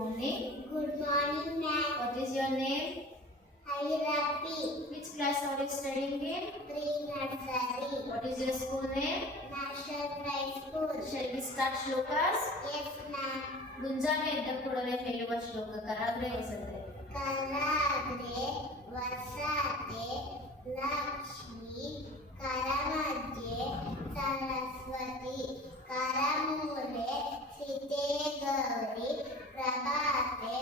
morning. Good morning, ma'am. What is your name? Hairapi. Which class are you studying in? Pre-nursery. What is your school name? National High School. Shall we start shlokas? Yes, ma'am. ಮುಂಜಾನೆ ಎದ್ದ ಕೂಡಲೇ ಹೇಳುವ ಶ್ಲೋಕ ಕರಾಗ್ರೆ ಹೊಸದ್ರೆ. ಕರಾಗ್ರೆ ವಸತೆ ಲಕ್ಷ್ಮಿ ಕರಮಧ್ಯೆ ಸರಸ್ವತಿ ಕರಮೂಲೆ ಸಿತೆ ಗೌರಿ ಪ್ರಭಾತೆ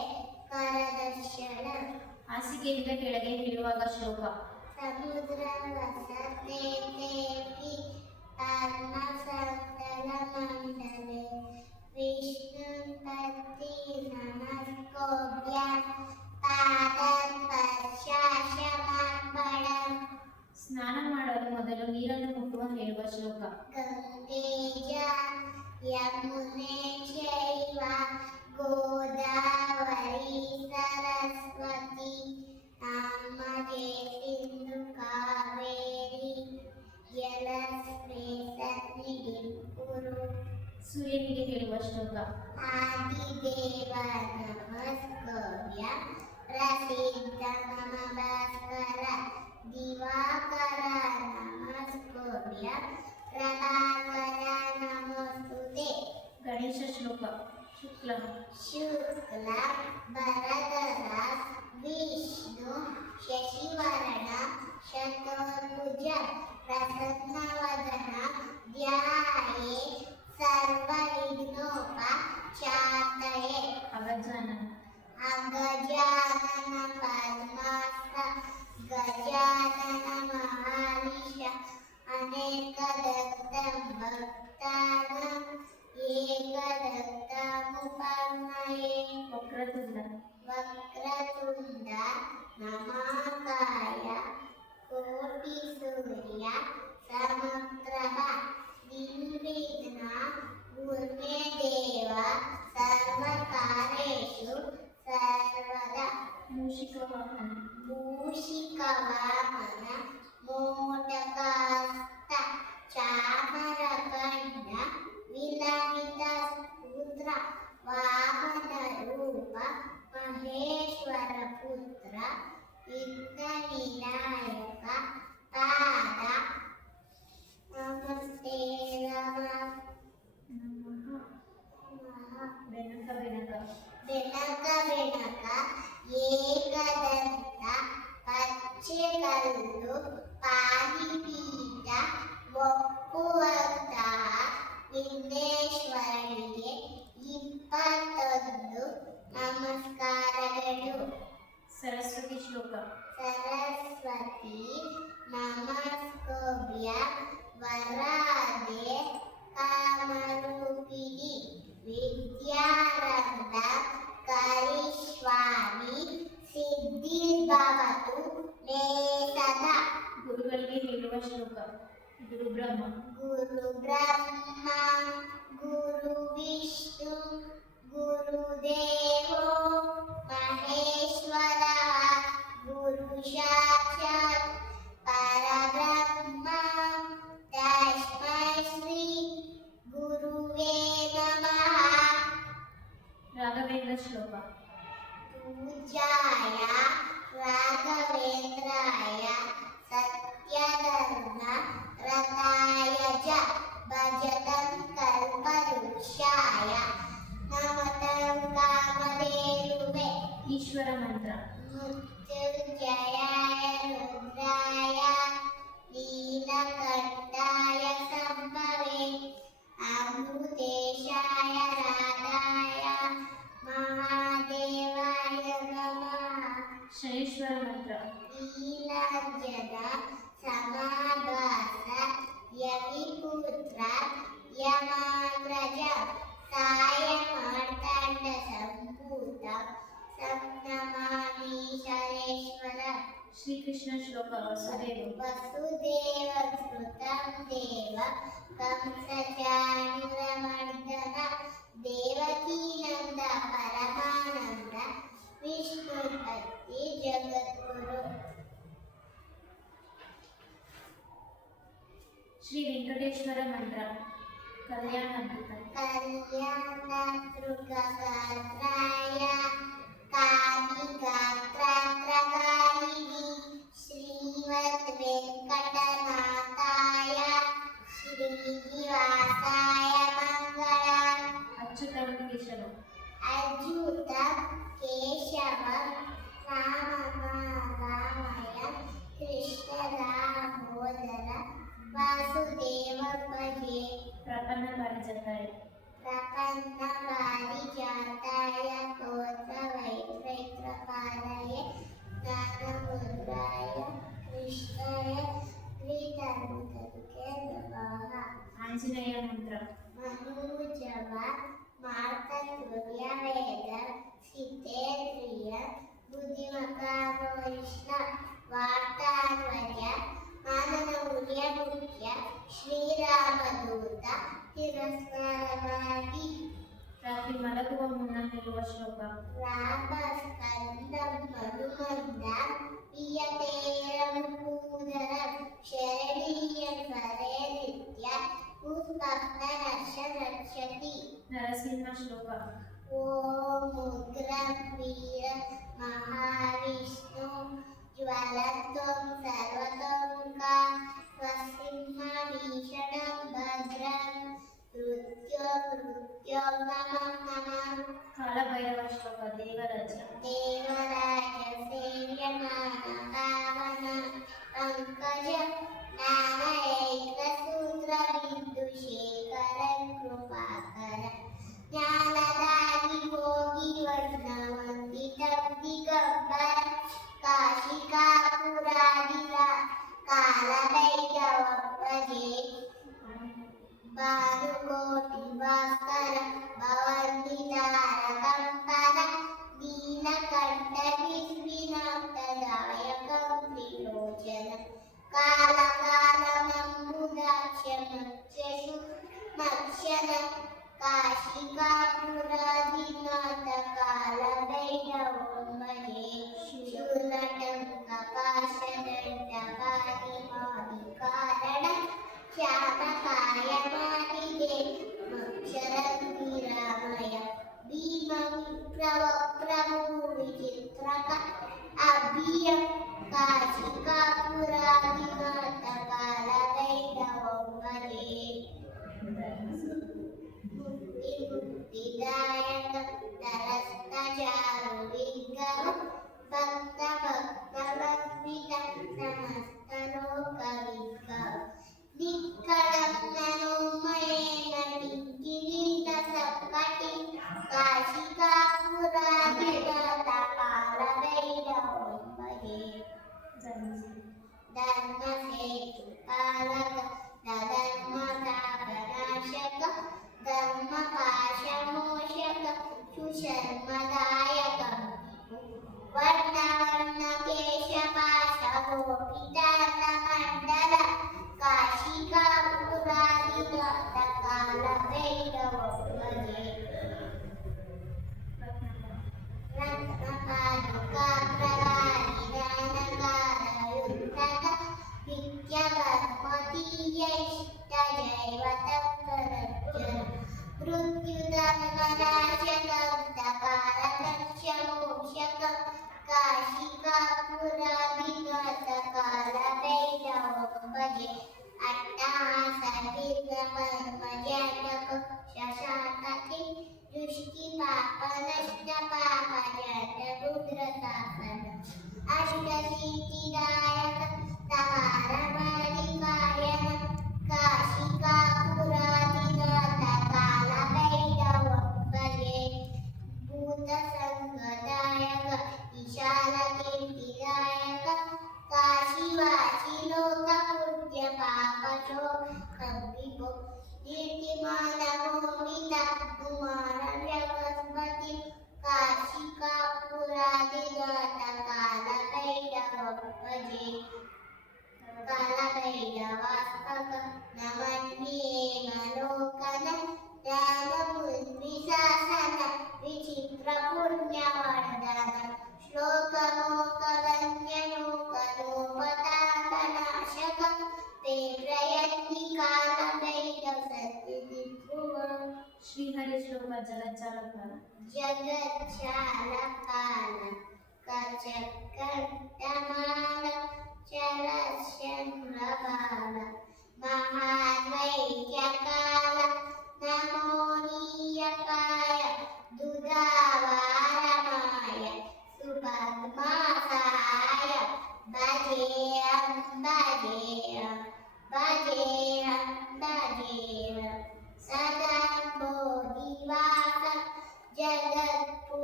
ಕರದರ್ಶನ. ಹಾಸಿಗೆಯಿಂದ ಕೆಳಗೆ ಹೇಳುವಾಗ ಶ್ಲೋಕ. ಸಮುದ್ರ ವಸತೆ ದೇವಿ ಪದ್ಮ ಸಂತಲ ಮಂಡಲೆ ವಿಷ್ಣು ಪತಿ ನಮಸ್ಕೋಭ್ಯ ಪಾದ ಸ್ಪರ್ಶಾಶಮಾಂಬಳ. ಸ್ನಾನ ಮಾಡಲು ಮೊದಲು ನೀರನ್ನು ಮುಟ್ಟುವ ಹೇಳುವ ಶ್ಲೋಕ. ಗಂಗೇಜ ಯಮುನೆ ಚೈವ ಗೋದಾವರಿ ಸರಸ್ವತಿ ನರ್ಮದೆ ಸಿಂಧು ಕಾವೇರಿ ಜಲಸ್ವೇತ ನಿಧಿರ್ಕುರು. ಸೂರ್ಯನಿಗೆ ಹೇಳುವ ಶ್ಲೋಕ. ಆದಿದೇವ ನಮಸ್ಕವ್ಯ ಪ್ರಸಿದ್ಧ ಮಮ ಭಾಸ್ಕರ ದಿವಾಕರ ನಮಸ್ಕವ್ಯ ಪ್ರಭಾಕರ ನಮಸ್ತುತೆ. ಗಣೇಶ ಶ್ಲೋಕ. ಶುಕ್ಲ ಶುಕ್ಲ ಭರಧರ ವಿಷ್ಣು ಶಶಿವರ್ಣ ಶತೋರ್ಭುಜ ಪ್ರಸನ್ನವದನ ಧ್ಯಾಯೇ ಸರ್ವವಿಘ್ನೋಪಚಾತಯೇ. ಅಗಜಾನನ. ಅಗಜಾನನ ಪದ್ಮಾಸ್ತ ಗಜಾನನ ಮಹಾನಿಶ ಅನೇಕದತ್ತಂ ಭಕ್ತಾನಾಂ ಏಕದತ್ತಮುಪರ್ಣಯೇ. ವಕ್ರತುಂಡ. ವಕ್ರತುಂಡ ನಮಃಕಾಯ ಕೋಟಿ ಸೂರ್ಯ ಸಮಪ್ರಭ ನಿರ್ವಿಘ್ನ ಗುರುಮೇ ದೇವ ಸರ್ವಕಾರ್ಯೇಷು ಸರ್ವದಾ. ಮೂಷಿಕ ವಾಹನ. ಮೂಷಿಕವಾಹನ ಮೋದಕಾಸ್ತ ಚಾಮರಕರ್ಣ ವಿಲಮಿತ ಪುತ್ರ ವಾಮನ ರೂಪ ಮಹೇಶ್ವರ ಪುತ್ರ ವಿಘ್ನ ವಿನಾಯಕ ಪಾದ ನಮಸ್ತೆ ನಮಃ. ಬೆನಕ ಬೆನಕ. ಬೆನಕ ಬೆನಕ ಏಕದಂತ ಪಚ್ಚೆಕಲ್ಲು ಪಾಣಿಪೀಠ ಒಪ್ಪುವಂತಹ ವಿಘ್ನೇಶ್ವರನಿಗೆ 21 ನಮಸ್ಕಾರಗಳು. ಸರಸ್ವತಿ ಶ್ಲೋಕ. ಸರಸ್ವತಿ ನಮಸ್ಕೋಭ್ಯ ವರಾದೆ ಕಾಮರೂಪಿಣಿ ವಿದ್ಯಾರಂಭ ಕರಿಷ್ವಾಮಿ ಸಿದ್ಧಿರ್ಭವತು ಮೇ ಸದಾ. ಗುರುಗಳಿಗೆ ಹೇಳುವ ಶ್ಲೋಕ. ಗುರು ಬ್ರಹ್ಮ. ಗುರು ಬ್ರಹ್ಮ ಗುರು ವಿಷ್ಣು ಗುರುದೇವೋ ಮಹೇಶ್ವರ ಗುರು ಸಾಕ್ಷಾತ್ ಪರಬ್ರಹ್ಮ ತಸ್ಮೈ ಶ್ರೀ ಗುರುವೇ ನಮಃ. ರಾಘವೇಂದ್ರ ಶ್ಲೋಕ. ಪೂಜ್ಯಾಯ ರಾಘವೇಂದ್ರಾಯ ಸತ್ಯಧರ್ಮ ರತಾಯ ಚ ಭಜತಂ ಕಲ್ಪವೃಕ್ಷಾಯ ನಮತಂ ಕಾಮಧೇನುವೇ. ಈಶ್ವರ ಮಂತ್ರ. ಮೃತ್ಯುಂಜಯಾಯ ರುದ್ರಾಯ ನೀಲಕಂಠಾಯ ಸಂಭವೇ ಅಮೃತೇಶಾಯ ರಾಧಾಯ ಮಹಾದೇವಾಯ ನಮಃ. ಶನೀಶ್ವರ ಮಂತ್ರ. ನೀಲಾಂಜನ ಸಮಾಭಾಸ ಯವಿಪುತ್ರ ಯಮಾಗ್ರಜ ಸಾಯ ಮಾರ್ತಾಂಡ ಸಂಭೂತ ಸಪ್ತಮಾಮಿ ಶನೇಶ್ವರ. ಶ್ರೀಕೃಷ್ಣ ಶ್ಲೋಕ. ವಸುದೇವ. ವಸುದೇವ ಕೃತಂ ದೇವ ಕಂಸಚಾಣೂರಮರ್ದನ ದೇವಕೀನಂದ ಪರಮಾನಂದ ವಿಷ್ಣುಪತಿ ಜಗದ್ಗುರು. ಶ್ರೀ ವೆಂಕಟೇಶ್ವರ ಮಂತ್ರ. ಕಲ್ಯಾಣ ಅದ್ಭುತ. ಕಲ್ಯಾಣ ತೃಗಗಾತ್ರಾಯ अच्युतं केशवम् अच्युत केशव रामय कृष्ण दामोदर वासुदेव भजे प्रपन्न परिजताय प्रपन्न पारिजाताय तोत्र वैत्रैत्रपालाय ज्ञानमुद्राय कृष्णाय श्रीधनुधनुके नमः आञ्जनेय मन्त्र मनोजव मार्ततुल्य वेद सितेन्द्रिय बुद्धिमतारोष्ण वार्तान्वय माननमुल्य मुख्य ಶ್ರೀರಾಮದೂತ ತಿರಸ್ಕಾರವಾಗಿ ರಾತ್ರಿ ಮಲಗುವ ಮುನ್ನ ಹೇಳುವ ಶ್ಲೋಕ ರಾಮ ಸ್ಕಂದಂ ಮನುಮಂದ ಪ್ರಿಯತೇರಂ ಕೂದರ ಶರಣೀಯ ಕರೆ ನಿತ್ಯ ಪುಷ್ಪಕ್ತ ರಕ್ಷ ರಕ್ಷತಿ ನರಸಿಂಹ ಶ್ಲೋಕ ಓಂ ಉಗ್ರ ವೀರ ಮಹಾವಿಷ್ಣು ಜ್ವಲಂತಂ ಸರ್ವತೋಮುಖ ಸ್ವಸಿಂಹಭೀಷಣಂ ಭದ್ರಂ ಮೃತ್ಯೋ ನಮಃ ನಮಃ ಕಾಲಭೈರವ ಶ್ಲೋಕ ದೇವರಾಜ್ಯ ದೇವರಾಜ ಸೇವ್ಯಮಾನ ಪಾವನ ಪಂಕಜ ನಾನೈಕ ಸೂತ್ರ ಬಿಂದು ಶೇಖರ ಕೃಪಾಕರ ಜ್ಞಾನದಾಗಿ ಹೋಗಿ ವರ್ಣವಂದಿತ ದಿಗಂಬರ ಕಾಶಿಕಾಪುರಾದಿಗ ಕಾಲಭೈರವ ಭಜೆ ಭಾನುಕೋಟಿ ಭಾಸ್ಕರ ಭವಂದಿತಾರಕಂಕರ ನೀಲಕಂಠ ವಿಸ್ಮಿನಾಂತದಾಯಕಂ ತ್ರಿಲೋಚನ ಕಾಲಕಾಲಮಂಬುದಾಕ್ಷಮಕ್ಷಸು ಮಕ್ಷನ ಕಾಶಿಕಾಪುರಾದಿನಾಥ ಕಾಲಭೈರವಂ ಭಜೆ ಶೂಲಟಂ ಕಪಾಶದಂಡಪಾದಿಮಾದಿಕಾರಣ ಶ್ಯಾಮಕಾಯ ಮಾನಿಗೆ ಅಕ್ಷರಮಯ ಭೀಮ ಪ್ರಭು ವಿಚಿತ್ರಕ ಅಭಿಯಂ ಕಾಶಿಕಾಪುರಾದಿನಾಥ ಕಾಲಭೈರವಂ ಭಜೆ ಮುಕ್ತಿದಾಯಕ ತರಸ್ತಚಾರು ವಿಗ್ರಹ ಭಕ್ತ ಭಕ್ತಲಂಬಿತ ಸಮಸ್ತ ಲೋಕ ವಿಗ್ರಹ ನಿಕ್ಕಳಂ ನನೋಮಯೇನ ನಿಖಿಲೀನ ಸಪ್ಪಟಿ ಕಾಶಿಕಾಪುರಾದಿನಾಥ ಕಾಲಭೈರವಂ ಭಜೆ ಧರ್ಮ ಸೇತು ಪಾಲಕ ಧರ್ಮತಾಪನಾಶಕ ಧರ್ಮ ಪಾಶಮೋಷಕ ಸುಶರ್ಮದಾಯಕ ವರ್ಣ ಕೇಶಪಾಶ ಗೋಪಿತಾರ್ಥ ಮಂಡಲ ಕಾಶಿಕಾಪುರಾದಿನಾಥ ಕಾಲಭೈರವಂ ಭಜೆ ರತ್ನಪಾದುಕಾಪ್ರವಾದಿದಾನಕಾರಯುಕ್ತಕ ನಿತ್ಯವರ್ಮತೀಯೈಷ್ಟ ಜೈವತಕ್ಕರಜ್ಜನ ಮೃತ್ಯುಧರ್ಮನಾಶಕಂತಕಾರದಕ್ಷಮೋಕ್ಷಕಂ ಕಾಶಿಕಾಪುರಾದಿನಾಥ ಕಾಲಭೈರವಂ ಭಜೆ ಅಟ್ಟಹಾಸ ದೀರ್ಘಪದ್ಮಜಾತಕ ಶಶಾಕತಿ ದೃಷ್ಟಿ ಪಾಪ ನಷ್ಟ ಪಾಪ ಜಟ ರುದ್ರತಾಪನ ಅಷ್ಟಸಿದ್ಧಿದಾಯಕ ಸವಾರ ಮಾಲಿಕಾಯನ ಕಾಶಿಕಾಪುರಾದಿನಾಥ ಕಾಲಭೈರವಂ ಭಜೆ ಭೂತ ಸಂಘದಾಯಕ ವಿಶಾಲ ಕೀರ್ತಿದಾಯಕ ಕಾಶಿವಾಸಿ ಲೋಕ ಪುಣ್ಯ ಪಾಪ ಶೋಕಂಬಿಭೋ ಕೀರ್ತಿಮಾನ ಮೋಹಿತ ಕುಮಾರ ವ್ಯವಸ್ಪತಿ ಕಾಶಿಕಾಪುರಾದಿನಾಥ ಕಾಲಭೈರವಂ ಭಜೆ ಕಾಲಭೈರವಾಸ್ತಕ ನಮನ್ಯೇಮಲೋಕನ ಜ್ಞಾನಬುದ್ಧಿಶಾಸನ ವಿಚಿತ್ರ ಪುಣ್ಯವರ್ಧನ ಶ್ಲೋಕಮೋಕರಣ್ಯನೋಕನೋಪತಾಪನಾಶಕ ತೇ ಪ್ರಯತ್ನಿ ಕಾಲಭೈರವ ಸತ್ಯದಿಧ್ರುವ ಶ್ರೀಹರಿ ಶ್ಲೋಕ ಜಗಜ್ಜಾಲಪಾಲ ಜಗಜ್ಜಾಲಪಾಲ ಕಚಕಂಠಮಾಲ ಚರಶಂದ್ರಬಾಲ ಮಹಾದ್ವೈತ್ಯಕಾಲ ನಮೋ ನೀಯಕಾಲ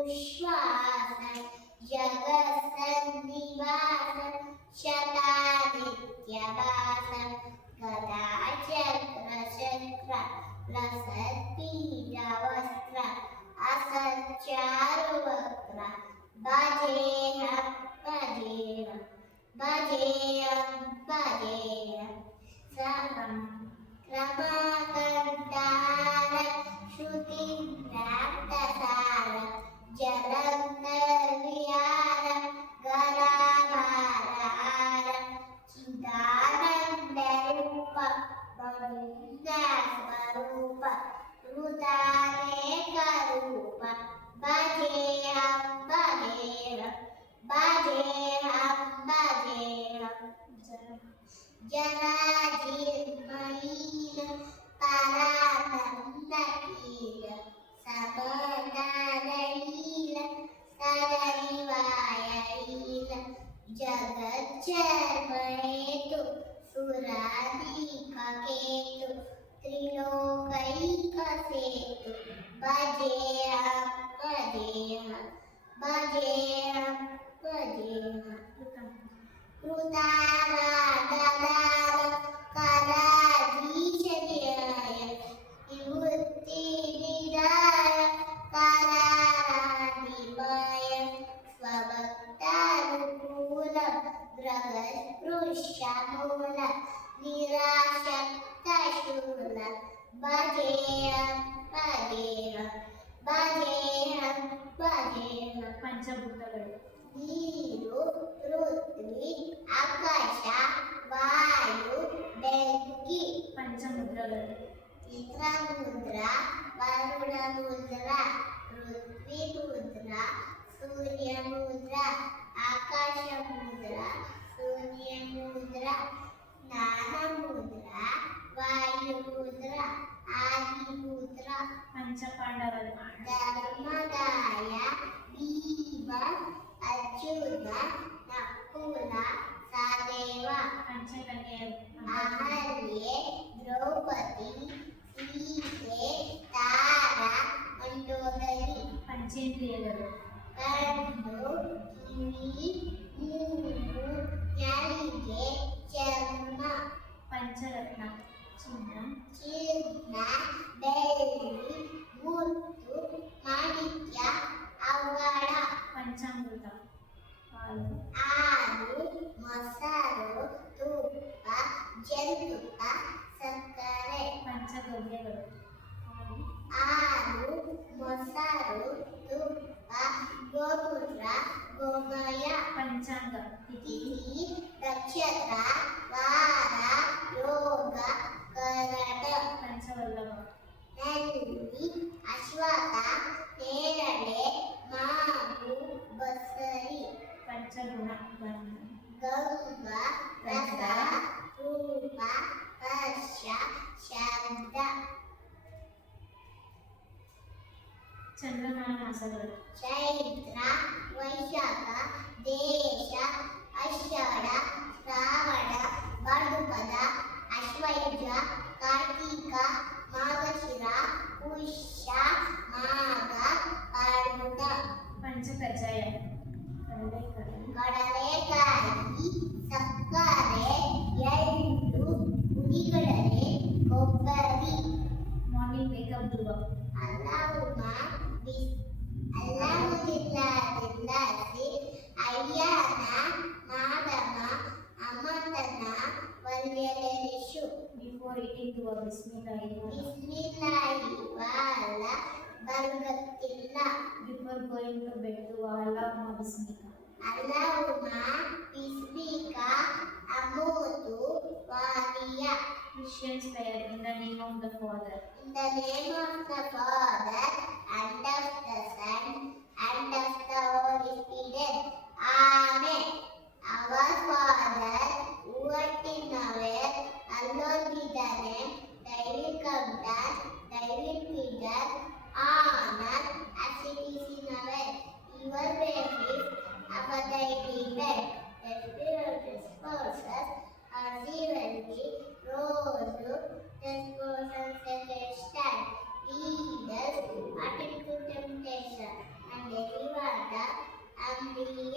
उश्वासन जगत्सन्निवासन शतादित्यवासन गदाचक्रशक्र लसत्पीठवस्त्र असच्चारुवक्त्र भजेऽहं भजेऽहं भजेऽहं भजेऽहं क्रमाकण्ठार श्रुतिभ्रान्तसार जलन्तर्विहार गराभारहार चिदानन्दरूप मरुन्दस्वरूप हृदानेकरूप भजेऽहं भजेऽहं भजेऽहं भजेऽहं जराजीर्महीन परानन्दकील समदानहील सदनिवायहील जगच्चर्महेतु सुराधिककेतु त्रिलोकैकसेतु भजेऽहं भजेऽहं भजेऽहं भजेऽहं कृताराधनार कराधीशनिराय विभूतिनिधाय कराराधिमाय स्वभक्तानुकूलं ग्रहस्पृश्यमूल निराशक्तशूल भजेऽहं भजेऽहं भजेऽहं भजेऽहं ಪಂಚಭೂತಗಳು ನೀರು ಪೃಥ್ವಿ ಆಕಾಶ ವಾಯು ಬೆಂಕಿ ಪಂಚಮುದ್ರಗಳು ಇಂದ್ರಮುದ್ರ ವರುಣ ಮುದ್ರ ಪೃಥ್ವಿ ಮುದ್ರ ಸೂರ್ಯ ಮುದ್ರ ಆಕಾಶ ಮುದ್ರ ಸೂರ್ಯ ಮುದ್ರ ಜ್ಞಾನ ಮುದ್ರ ವಾಯು ಮುದ್ರ ಆದಿ ಮುದ್ರ ಪಂಚಪಾಂಡವರು ಧರ್ಮದಾಯ ಭೀಮ ಅರ್ಜುನ ನಕುಲ ಸಹದೇವ ಪಂಚಕನ್ಯೆಯರು ಅಹಲ್ಯೆ ದ್ರೌಪದಿ ಸೀತೆ ತಾರ ಮಂಡೋದರಿ ಪಂಚೇಂದ್ರಿಯಗಳು ಕಣ್ಣು ಕಿವಿ ಮೂಗು ನಾಲಿಗೆ ಚರ್ಮ ಪಂಚರತ್ನ ಚಿನ್ನ ಚಿನ್ನ ಬೆಳ್ಳಿ ಮುತ್ತು ಮಾಣಿಕ್ಯ ಅವಳ ಪಂಚಾಮೃತ ಹಾಲು ಹಾಲು ಮೊಸರು ತುಪ್ಪ ಜೇನುತುಪ್ಪ ಸಕ್ಕರೆ ಪಂಚಗವ್ಯಗಳು ಹಾಲು ಮೊಸರು ತುಪ್ಪ ಗೋಮೂತ್ರ ಗೋಮಯ ಪಂಚಾಂಗ ತಿಥಿ ತಿಥಿ ನಕ್ಷತ್ರ ವಾರ ಯೋಗ ಕರಣ ಪಂಚವಲ್ಲಭ ನಲ್ಲಿ ಅಶ್ವಥ ನೇರಳೆ ಮಾವು ಬಸರಿ ಪಂಚಗುಣ ಗಂಧ ಗಂಗ ರಸ ರೂಪ ಸ್ಪರ್ಶ ಶಬ್ದ ಚಂದ್ರಮಾನ ಮಾಸಗಳು ಚೈತ್ರ ವೈಶಾಖ ದೇಶ ಆಷಾಢ ಶ್ರಾವಣ ಭಾದ್ರಪದ ಅಶ್ವಯುಜ ಕಾರ್ತಿಕ ಮಾರ್ಗಶಿರ ಪುಷ್ಯ ಮಾಘ ಪಾಲ್ಗುಣ ಪಂಚಕಜ್ಜಾಯ ಕಡಲೆಕಾಯಿ ಕಡಲೆಕಾಯಿ ಸಕ್ಕರೆ ಎಳ್ಳು ಹುಡಿಗಡಲೆ ಕೊಬ್ಬರಿ ಮಾರ್ನಿಂಗ್ ವೇಕಪ್ ಧ್ರುವ ಅಲ್ಲವುಮ ಅಲ್ಲವುದಿಲ್ಲದಿಲ್ಲಸಿ ಅಯ್ಯನ ಮಾದಮ ಅಮತನ ವಲ್ಯಲೆರಿಶು ಬಿಫೋರ್ ಈಟಿಂಗ್ ಧ್ರುವ ಬಿಸ್ಮಿಲ್ಲಾಹಿ ಬಿಸ್ಮಿಲ್ಲಾಹಿ ವಾಲ ಬರ್ಗತ್ತಿಲ್ಲ ಬಿಫೋರ್ ಗೋಯಿಂಗ್ ಟು ಬೆಡ್ ಧ್ರುವ ಅಲ್ಲಾಹುಮ್ಮ ಬಿಸ್ಮಿಕ ಅಲ್ಲವುಮ ಬಿಸ್ಮಿಕ ಅಮೋತು ವಾರಿಯ Christians prayer in the name of the Father In the name of the Father, and of the Son, and of the Holy Spirit. Amen. Our Father, who art in heaven, hallowed be thy name. Thy will come down, thy will be done, on earth as it is in heaven. Your bread is our daily bread. The Spirit disposes our evenly rose, disposes against us. Lead us not and the